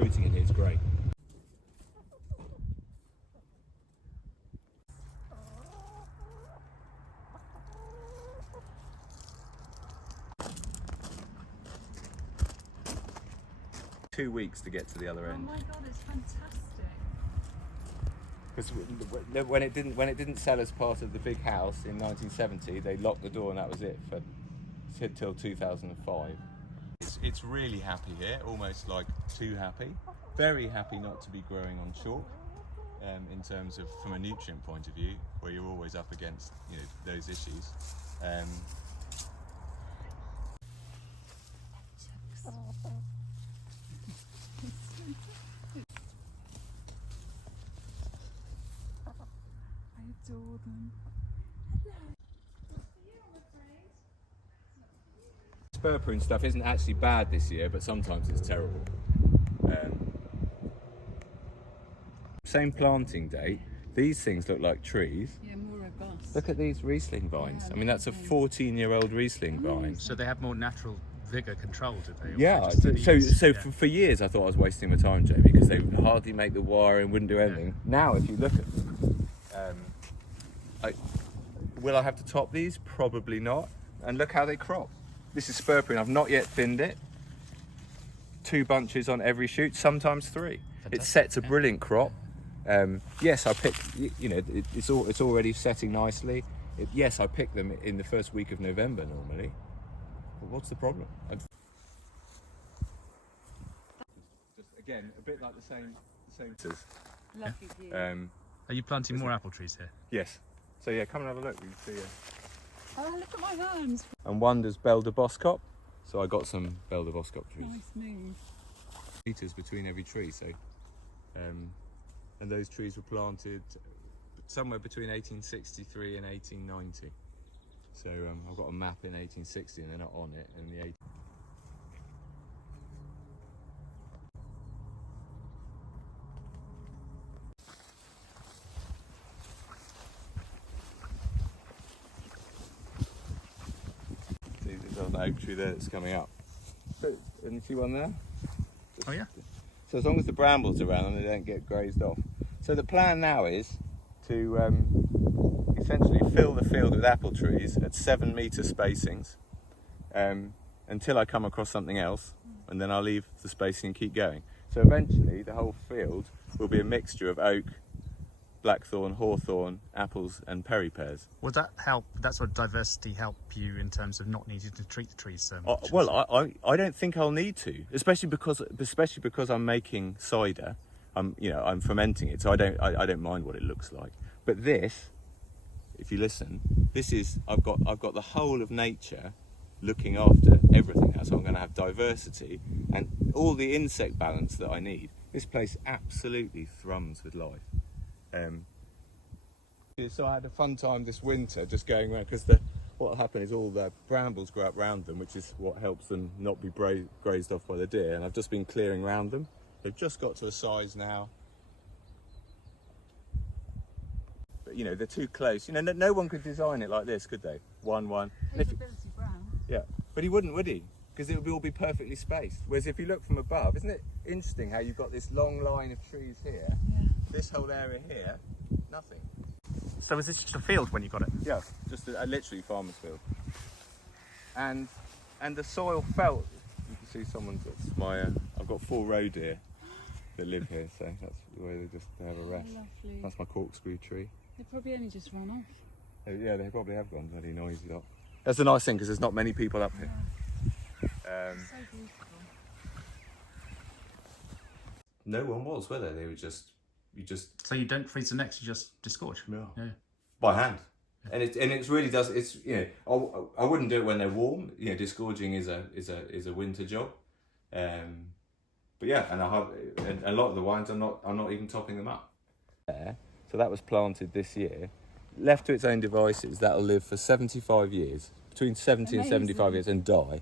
fruiting in here, it's great. Two weeks to get to the other end. Oh my god, it's fantastic. Because when it didn't sell as part of the big house in 1970, they locked the door and that was it for till 2005. It's really happy here, almost like too happy. Very happy not to be growing on chalk, in terms of from a nutrient point of view, where you're always up against those issues. I adore them. Spur prune stuff isn't actually bad this year, but sometimes it's terrible. Same planting date. These things look like trees. Yeah, more robust. Look at these Riesling vines. Yeah, I mean, that's a 14-year-old Riesling vine. So they have more natural vigour control, do they? Or Yeah, just the leaves? so for years I thought I was wasting my time, Jamie, because they would hardly make the wire and wouldn't do anything. Yeah. Now, if you look at them, will I have to top these? Probably not. And look how they crop. This is spur prune. I've not yet thinned it. 2 bunches on every shoot, sometimes 3. Fantastic. It sets a brilliant crop. Yes, I pick. It's already setting nicely. Yes, I pick them in the first week of November normally. But what's the problem? Just again, a bit like the same. Lucky view. Are you planting more apple trees here? Yes. So yeah, come and have a look. You can see. Oh, look at my hands. And one does Belle de Boscop. So I got some Belle de Boscop trees. Nice move. Meters between every tree. So, and those trees were planted somewhere between 1863 and 1890. So I've got a map in 1860 and they're not on it in the 80s. See, there's an oak tree there that's coming up. And you see one there? Oh yeah. So as long as the brambles are around and they don't get grazed off. So the plan now is to essentially fill the field with apple trees at 7-metre spacings until I come across something else, and then I'll leave the spacing and keep going. So eventually the whole field will be a mixture of oak, blackthorn, hawthorn, apples and perry pears. Would that help, that sort of diversity help you in terms of not needing to treat the trees so much? Well, I don't think I'll need to, especially because I'm making cider. I'm fermenting it, so I don't mind what it looks like. But this, if you listen, this is I've got the whole of nature looking after everything now, so I'm going to have diversity and all the insect balance that I need. This place absolutely thrums with life. So I had a fun time this winter just going around, because what will happen is all the brambles grow up round them, which is what helps them not be grazed off by the deer, and I've just been clearing round them. They've just got to a size now, but they're too close. No one could design it like this, could they? One. Capability Brown. Yeah, but he wouldn't, would he? Because it would all be perfectly spaced. Whereas if you look from above, isn't it interesting how you've got this long line of trees here, Yeah. this whole area here, nothing. So is this just a field when you got it? Yeah, just a literally farmer's field. And the soil felt. You can see someone's got I've got 4 roe deer that live here, so that's the way they just have a rest. Lovely. That's my corkscrew tree. They probably only just run off. Yeah, they probably have gone bloody noisy lot. That's the nice thing, because there's not many people up here. So beautiful. No one was, were there? They were you just So you don't freeze the necks, you just disgorge? No. Yeah. by hand. And it really does. It's I wouldn't do it when they're warm. Disgorging is a winter job. But yeah, and a lot of the wines I'm not even topping them up. So that was planted this year. Left to its own devices, that'll live for 75 years, between 70 and 75 years, and die.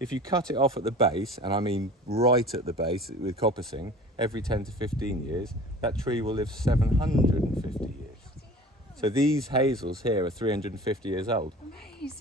If you cut it off at the base, and I mean right at the base with coppicing, every 10 to 15 years, that tree will live 750 years. So these hazels here are 350 years old. Amazing.